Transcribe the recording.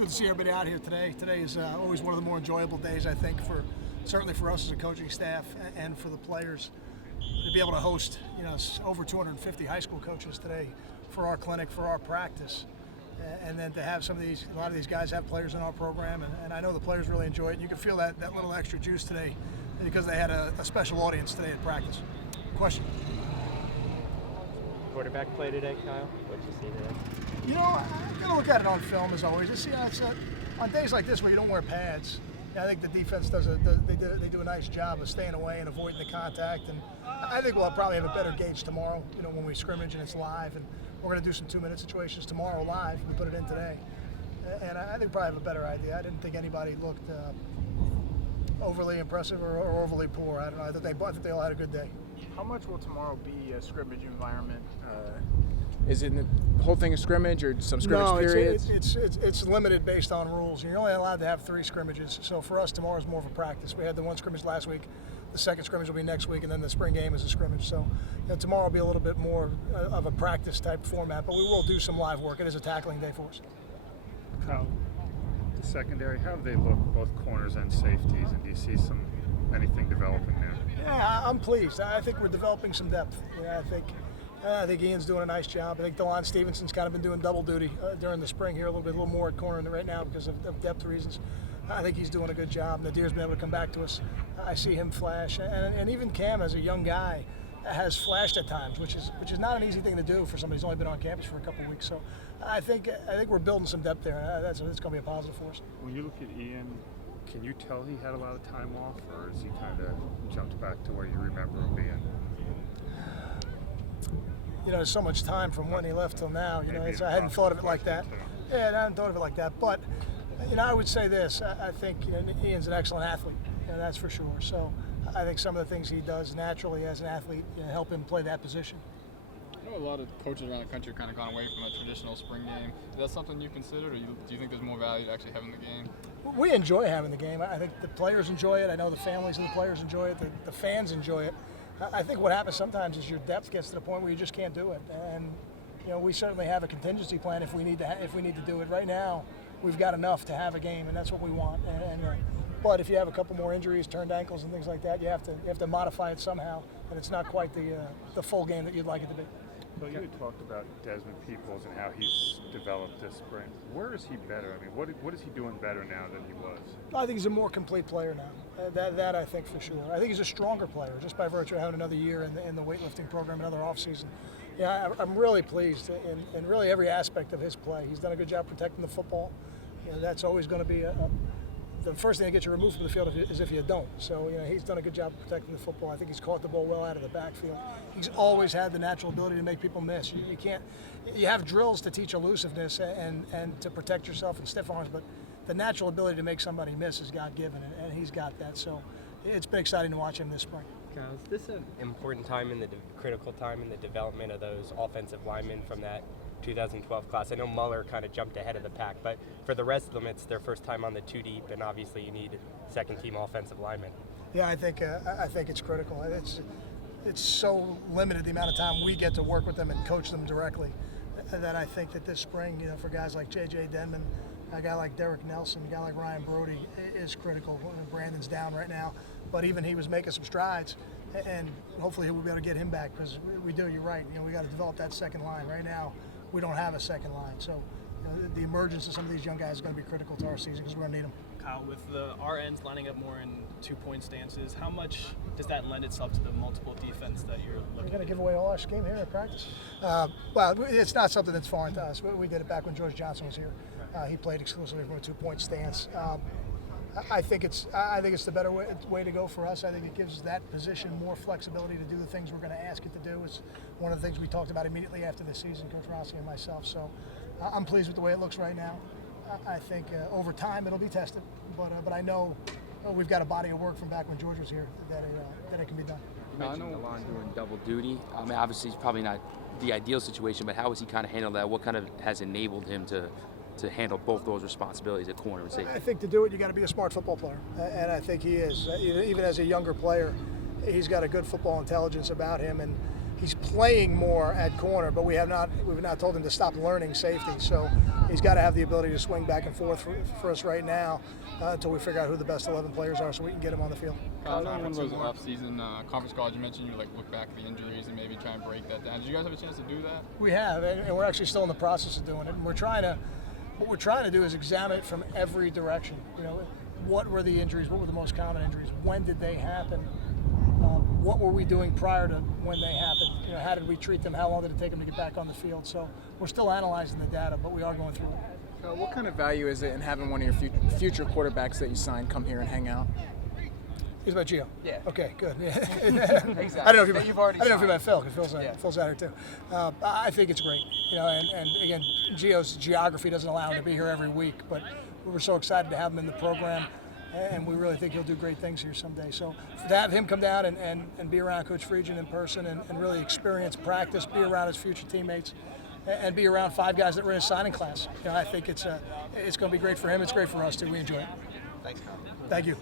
Good to see everybody out here today. Today is always one of the more enjoyable days, I think, certainly for us as a coaching staff and for the players to be able to host, over 250 high school coaches today for our clinic, for our practice, and then to have a lot of these guys have players in our program, and I know the players really enjoy it. And you can feel that little extra juice today because they had a special audience today at practice. Question? Quarterback play today, Kyle? What'd you see today? I'm going to look at it on film as always. On days like this where you don't wear pads, I think the defense they do a nice job of staying away and avoiding the contact. And I think we'll probably have a better gauge tomorrow, when we scrimmage and it's live. And we're going to do some 2-minute situations tomorrow live. We put it in today. And I think we probably have a better idea. I didn't think anybody looked overly impressive or overly poor. I don't know. I think they all had a good day. How much will tomorrow be a scrimmage environment? Is it the whole thing a scrimmage or some scrimmage periods? No, it's limited based on rules. You're only allowed to have 3 scrimmages. So for us, tomorrow is more of a practice. We had the 1 scrimmage last week. The 2nd scrimmage will be next week, and then the spring game is a scrimmage. So tomorrow will be a little bit more of a practice type format, but we will do some live work. It is a tackling day for us. Kyle, the secondary, how do they look, both corners and safeties, and do you see anything developing there? Yeah, I'm pleased. I think we're developing some depth. I think Ian's doing a nice job. I think DeLon Stevenson's kind of been doing double duty during the spring here, a little more at corner right now because of depth reasons. I think he's doing a good job. Nadir's been able to come back to us. I see him flash, and even Cam, as a young guy, has flashed at times, which is not an easy thing to do for somebody who's only been on campus for a couple of weeks. So I think we're building some depth there. That's going to be a positive for us. When you look at Ian, can you tell he had a lot of time off, or is he kind of jumped back to where you remember him being? There's so much time from when he left till now. I hadn't thought of it like that. Yeah, I hadn't thought of it like that. But I would say this: I think Ian's an excellent athlete, that's for sure. So I think some of the things he does naturally as an athlete help him play that position. I know a lot of coaches around the country have kind of gone away from a traditional spring game. Is that something you considered, or do you think there's more value to actually having the game? We enjoy having the game. I think the players enjoy it. I know the families of the players enjoy it. The fans enjoy it. I think what happens sometimes is your depth gets to the point where you just can't do it. And we certainly have a contingency plan if we need to do it. Right now, we've got enough to have a game, and that's what we want. But if you have a couple more injuries, turned ankles, and things like that, you have to modify it somehow, and it's not quite the full game that you'd like it to be. Well, you had talked about Desmond Peoples and how he's developed this spring. Where is he better? I mean, what is he doing better now than he was? I think he's a more complete player now. That I think for sure. I think he's a stronger player just by virtue of having another year in the weightlifting program, another offseason. Yeah, I'm really pleased in really every aspect of his play. He's done a good job protecting the football. That's always going to be the first thing that gets you removed from the field is if you don't. So he's done a good job protecting the football. I think he's caught the ball well out of the backfield. He's always had the natural ability to make people miss. You have drills to teach elusiveness and to protect yourself in stiff arms, but the natural ability to make somebody miss is God-given, and he's got that. So it's been exciting to watch him this spring. Kyle, is this an important time critical time in the development of those offensive linemen from that 2012 class? I know Muller kind of jumped ahead of the pack, but for the rest of them, it's their first time on the 2-deep, and obviously you need second-team offensive linemen. Yeah, I think it's critical. It's so limited the amount of time we get to work with them and coach them directly that I think that this spring, for guys like J.J. Denman, a guy like Derek Nelson, a guy like Ryan Brody is critical. Brandon's down right now, but even he was making some strides, and hopefully we'll be able to get him back because we do. You're right. We got to develop that second line. Right now, we don't have a second line, so the emergence of some of these young guys is going to be critical to our season because we're going to need them. Kyle, with the RNs lining up more in 2-point stances, how much does that lend itself to the multiple defense that you're looking at? We're going to give away all our scheme here at practice? Well, it's not something that's foreign to us. We did it back when George Johnson was here. He played exclusively from a 2-point stance. I think it's the better way to go for us. I think it gives that position more flexibility to do the things we're going to ask it to do. It's one of the things we talked about immediately after the season, Coach Rossi and myself. So I'm pleased with the way it looks right now. I think over time it'll be tested, but I know we've got a body of work from back when George was here that it can be done. You mentioned DeLon doing double duty. I mean, obviously it's probably not the ideal situation, but how has he kind of handled that? What kind of has enabled him to handle both those responsibilities at corner and safety? I think to do it, you got to be a smart football player, and I think he is. Even as a younger player, he's got a good football intelligence about him, and He's playing more at corner, but we've not told him to stop learning safety. So he's got to have the ability to swing back and forth for us right now until we figure out who the best 11 players are, so we can get him on the field. I know in one of those off-season conference calls you mentioned you would look back at the injuries and maybe try and break that down. Did you guys have a chance to do that? We have, and we're actually still in the process of doing it. And what we're trying to do is examine it from every direction. What were the injuries? What were the most common injuries? When did they happen? What were we doing prior to when they happened? How did we treat them? How long did it take them to get back on the field? So we're still analyzing the data, but we are going through it. What kind of value is it in having one of your future quarterbacks that you signed come here and hang out? He's about Gio. Yeah. Okay, good. Yeah. Exactly. I don't know if You've already I don't know if you signed. meant Phil, because Phil's out here too. I think it's great. And again, Gio's geography doesn't allow him to be here every week, but we were so excited to have him in the program, and we really think he'll do great things here someday. So to have him come down and be around Coach Friedgen in person and really experience practice, be around his future teammates, and be around 5 guys that were in his signing class, I think it's going to be great for him. It's great for us too. We enjoy it. Thanks, Kyle. Thank you.